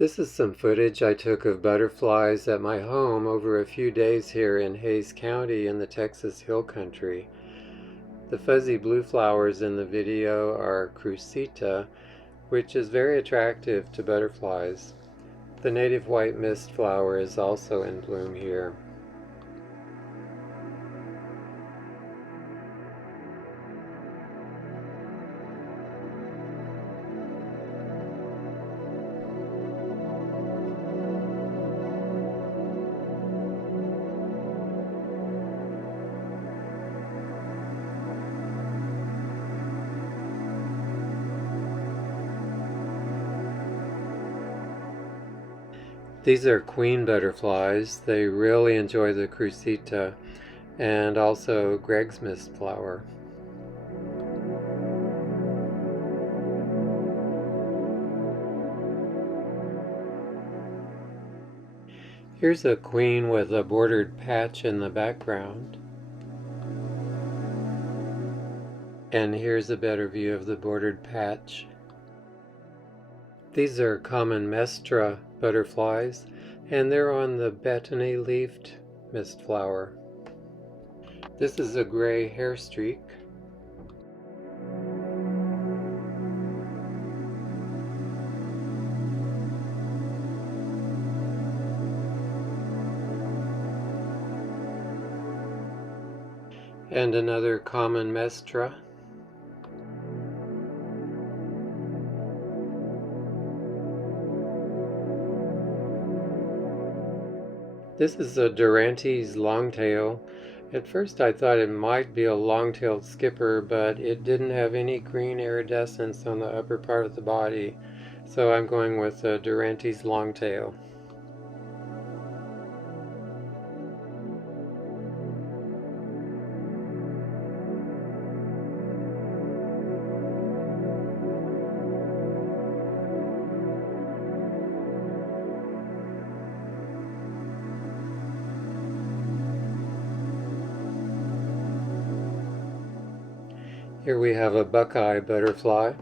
This is some footage I took of butterflies at my home over a few days here in Hays County in the Texas Hill Country. The fuzzy blue flowers in the video are Crucita, which is very attractive to butterflies. The native white mist flower is also in bloom here. These are queen butterflies. They really enjoy the Crucita and also Greg's mist flower. Here's a queen with a bordered patch in the background. And here's a better view of the bordered patch. These are common Mestra butterflies, and they're on the betony-leafed mist flower. This is a gray hairstreak. And another common Mestra. This is a Dorantes Longtail. At first I thought it might be a long-tailed skipper, but it didn't have any green iridescence on the upper part of the body, so I'm going with a Dorantes Longtail. Here we have a Buckeye butterfly.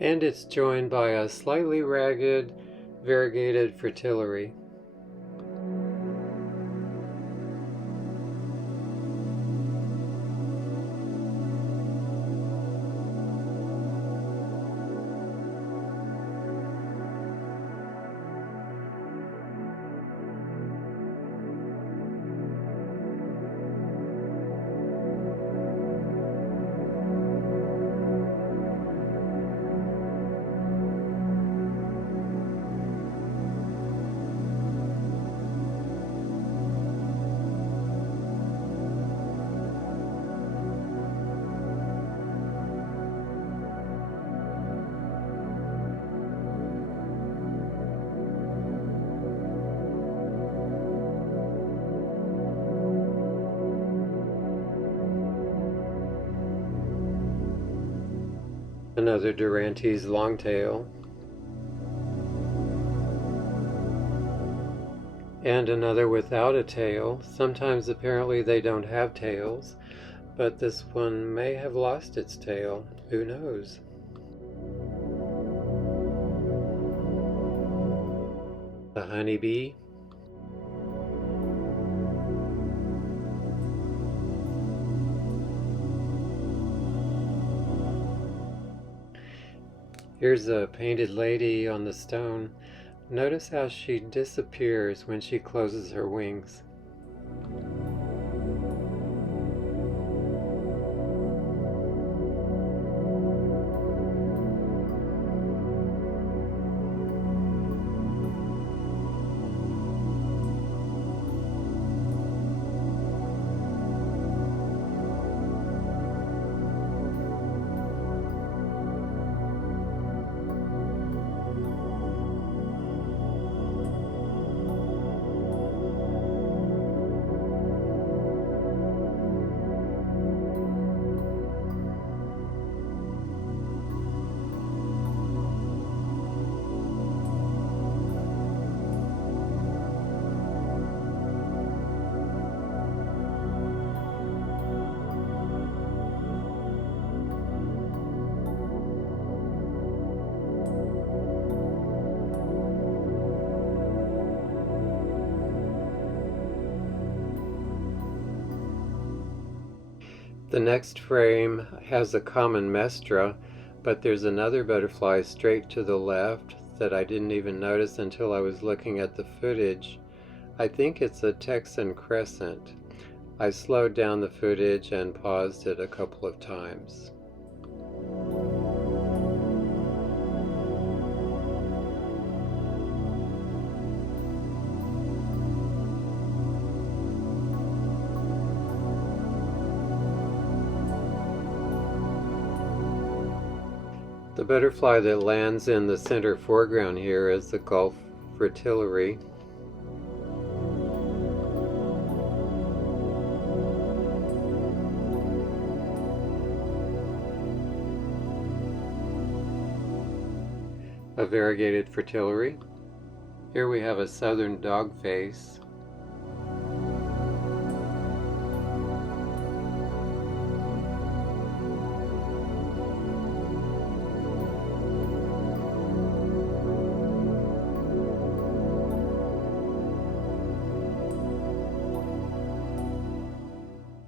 And it's joined by a slightly ragged Variegated Fritillary. Another Dorantes Longtail. And another without a tail. Sometimes apparently they don't have tails, but this one may have lost its tail. Who knows? The honeybee. Here's a painted lady on the stone. Notice how she disappears when she closes her wings. The next frame has a common Mestra, but there's another butterfly straight to the left that I didn't even notice until I was looking at the footage. I think it's a Texan Crescent. I slowed down the footage and paused it a couple of times. The butterfly that lands in the center foreground here is the Gulf Fritillary. A variegated fritillary. Here we have a southern dogface.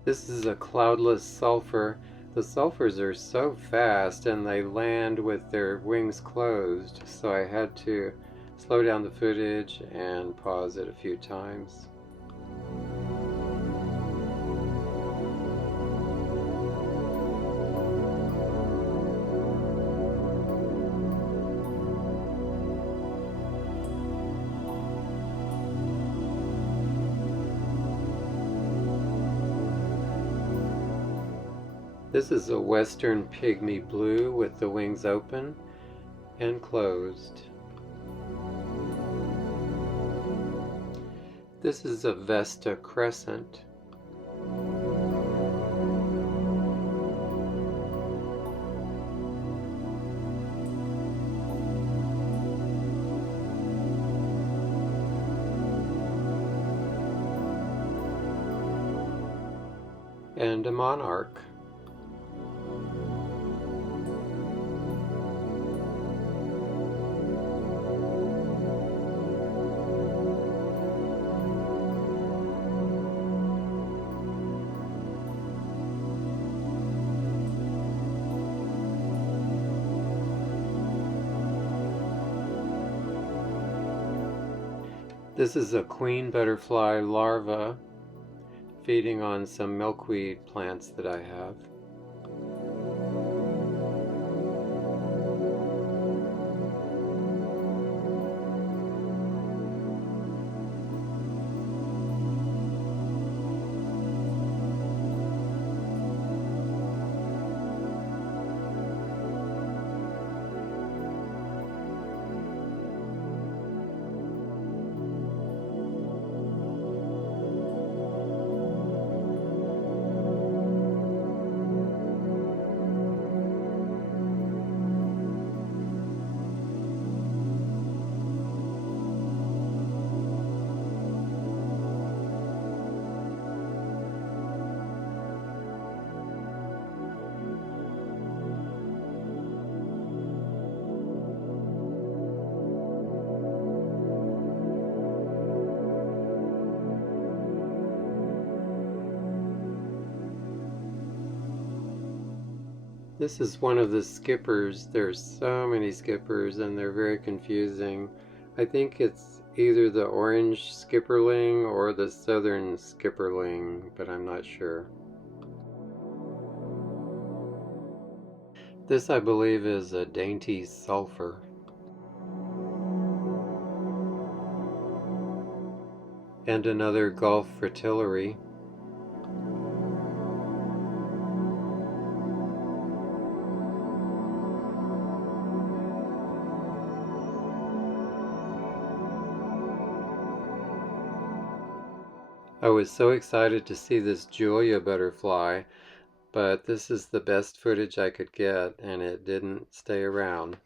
This is a Cloudless Sulphur. The sulphurs are so fast and they land with their wings closed, so I had to slow down the footage and pause it a few times. This is a western pygmy blue with the wings open and closed. This is a Vesta Crescent. And a Monarch. This is a queen butterfly larva feeding on some milkweed plants that I have. This is one of the skippers. There's so many skippers and they're very confusing. I think it's either the orange skipperling or the southern skipperling, but I'm not sure. This, I believe, is a Dainty Sulphur. And another Gulf Fritillary. I was so excited to see this Julia butterfly, but this is the best footage I could get, and it didn't stay around.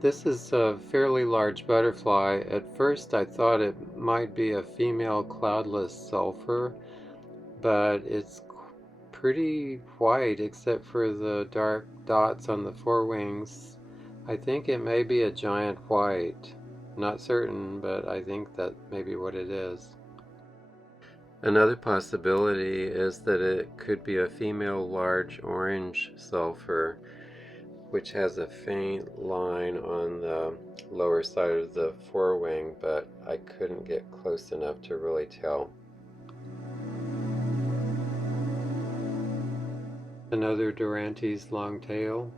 This is a fairly large butterfly. At first I thought it might be a female Cloudless Sulphur, but it's pretty white except for the dark dots on the forewings. I think it may be a giant white. Not certain, but I think that may be what it is. Another possibility is that it could be a female large orange sulphur, which has a faint line on the lower side of the forewing, but I couldn't get close enough to really tell. Another Dorantes Longtail.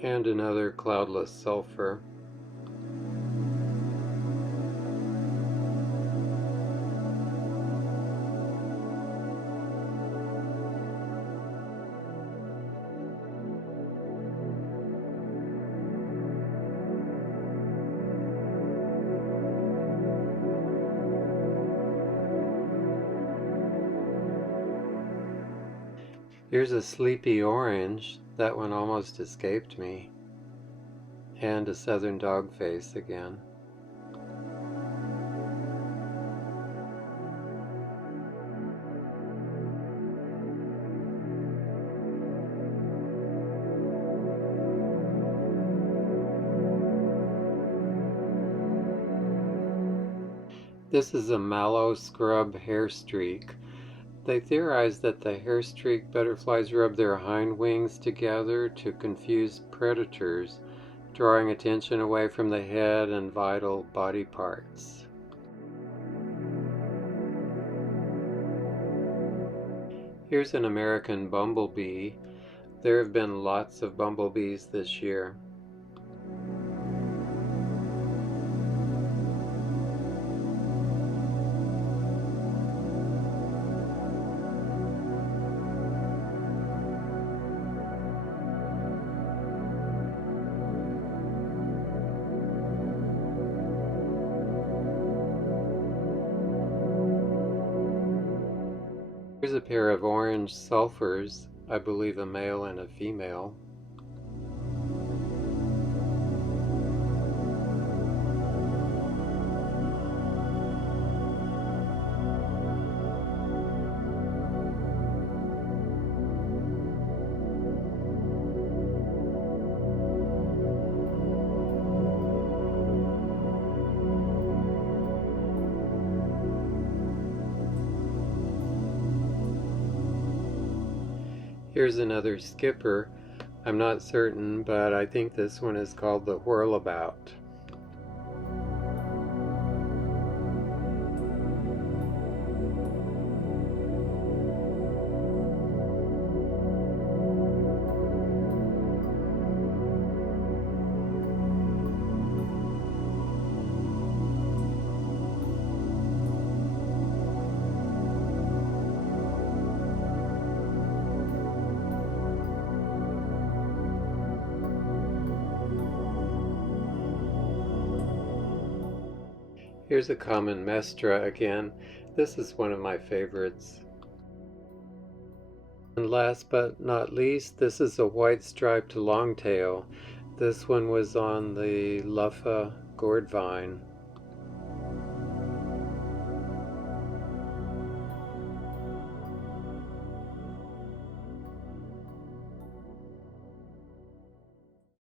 And another Cloudless Sulphur. Here's a sleepy orange. That one almost escaped me. And a southern Dogface again. This is a Mallow Scrub-Hairstreak. They theorize that the hairstreak butterflies rub their hind wings together to confuse predators, drawing attention away from the head and vital body parts. Here's an American bumblebee. There have been lots of bumblebees this year. Here's a pair of orange sulphurs, I believe a male and a female. Here's another skipper. I'm not certain, but I think this one is called the Whirlabout. Here's a common Mestra again. This is one of my favorites. And last but not least, this is a white striped longtail. This one was on the Luffa gourd vine.